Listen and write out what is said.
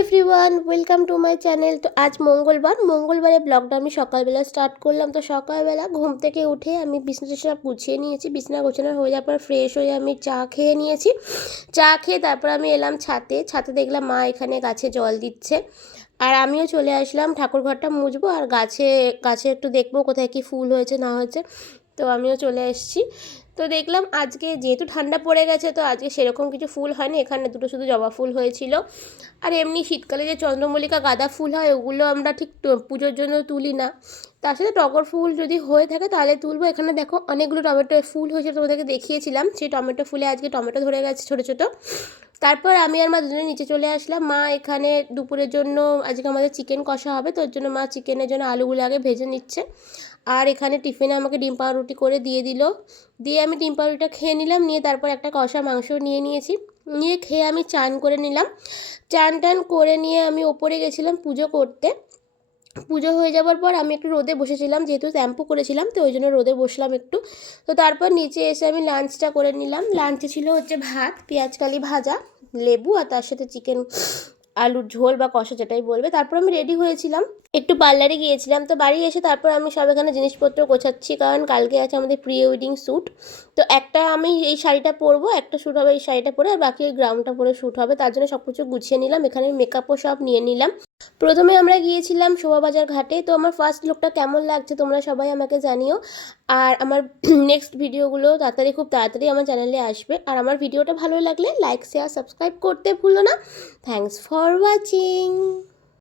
Everyone, welcome to my channel. তো আজ মঙ্গলবারে ব্লগটা আমি সকালবেলা স্টার্ট করলাম। তো সকালবেলা ঘুম থেকে উঠে আমি বিছনা সব গুছিয়ে নিয়েছি। বিছনা গোছানো হয়ে যাওয়ার পর ফ্রেশ হয়ে আমি চা খেয়ে নিয়েছি। চা খেয়ে তারপর আমি এলাম ছাতে দেখলাম মা এখানে গাছে জল দিচ্ছে। আর আমিও চলে আসলাম, ঠাকুর ঘরটা মুছবো আর গাছে একটু দেখবো কোথায় কি ফুল হয়েছে না হয়েছে। তো আমিও চলে এসেছি। তো দেখলাম আজকে যেহেতু ঠান্ডা পড়ে গেছে, তো আজকে সেরকম কিছু ফুল হয়নি, এখানে দুটো শুধু জবা ফুল হয়েছিল। আর এমনি শীতকালে যে চন্দ্রমল্লিকা গাঁদা ফুল হয় ওগুলো আমরা ঠিক পুজোর জন্য তুলি না। তার সাথে টগর ফুল যদি হয়ে থাকে তাহলে তুলবো। এখানে দেখো অনেকগুলো টমেটো ফুল হয়েছে, তোমাদেরকে দেখিয়েছিলাম। সেই টমেটো ফুলে আজকে টমেটো ধরে গেছে ছোটো ছোটো। তারপর আমি আর মা দুজনে নিচে চলে আসলাম। মা এখানে দুপুরের জন্য আজকে আমাদের চিকেন কষা হবে, তো ওর জন্য মা চিকেনের জন্য আলুগুলো আগে ভেজে নিচ্ছে। আর এখানে টিফিনে আমাকে ডিম পাউরুটি করে দিয়ে দিল। দিয়ে আমি ডিম পাউরুটিটা খেয়ে নিলাম, নিয়ে তারপর একটা কষা মাংস নিয়ে নিয়েছি। নিয়ে খেয়ে আমি চান করে নিলাম। চান টান করে নিয়ে আমি ওপরে গেছিলাম পুজো করতে। পুজো হয়ে যাওয়ার পর আমি একটু রোদে বসেছিলাম, যেহেতু শ্যাম্পু করেছিলাম তো ওই জন্য রোদে বসলাম একটু। তো তারপর নিচে এসে আমি লাঞ্চটা করে নিলাম। লাঞ্চে ছিল হচ্ছে ভাত, পেঁয়াজকালি ভাজা, লেবু আর তার সাথে চিকেন আলুর ঝোল বা কষা যেটাই বলবে। তারপর আমি রেডি হয়েছিলাম, একটু পার্লারে গিয়েছিলাম। তো বাড়ি এসে তারপর আমি সব এখানে জিনিসপত্র গোছাচ্ছি, কারণ কালকে আছে আমাদের প্রি ওয়েডিং শ্যুট। তো একটা আমি এই শাড়িটা পরবো, একটা শ্যুট হবে এই শাড়িটা পরে, আর বাকি ওই গ্রাউন্ডটা পরে শ্যুট হবে। তার জন্য সব কিছু গুছিয়ে নিলাম। এখানে মেকআপও সব নিয়ে নিলাম। প্রথমে আমরা গিয়েছিলাম শোভাবাজার ঘাটে। তো আমার ফার্স্ট লুকটা কেমন লাগছে তোমরা সবাই আমাকে জানিও। আর আমার নেক্সট ভিডিওগুলো খুব তাড়াতাড়ি আমার চ্যানেলে আসবে। আর আমার ভিডিওটা ভালো লাগলে লাইক শেয়ার সাবস্ক্রাইব করতে ভুলো না। Thanks for watching.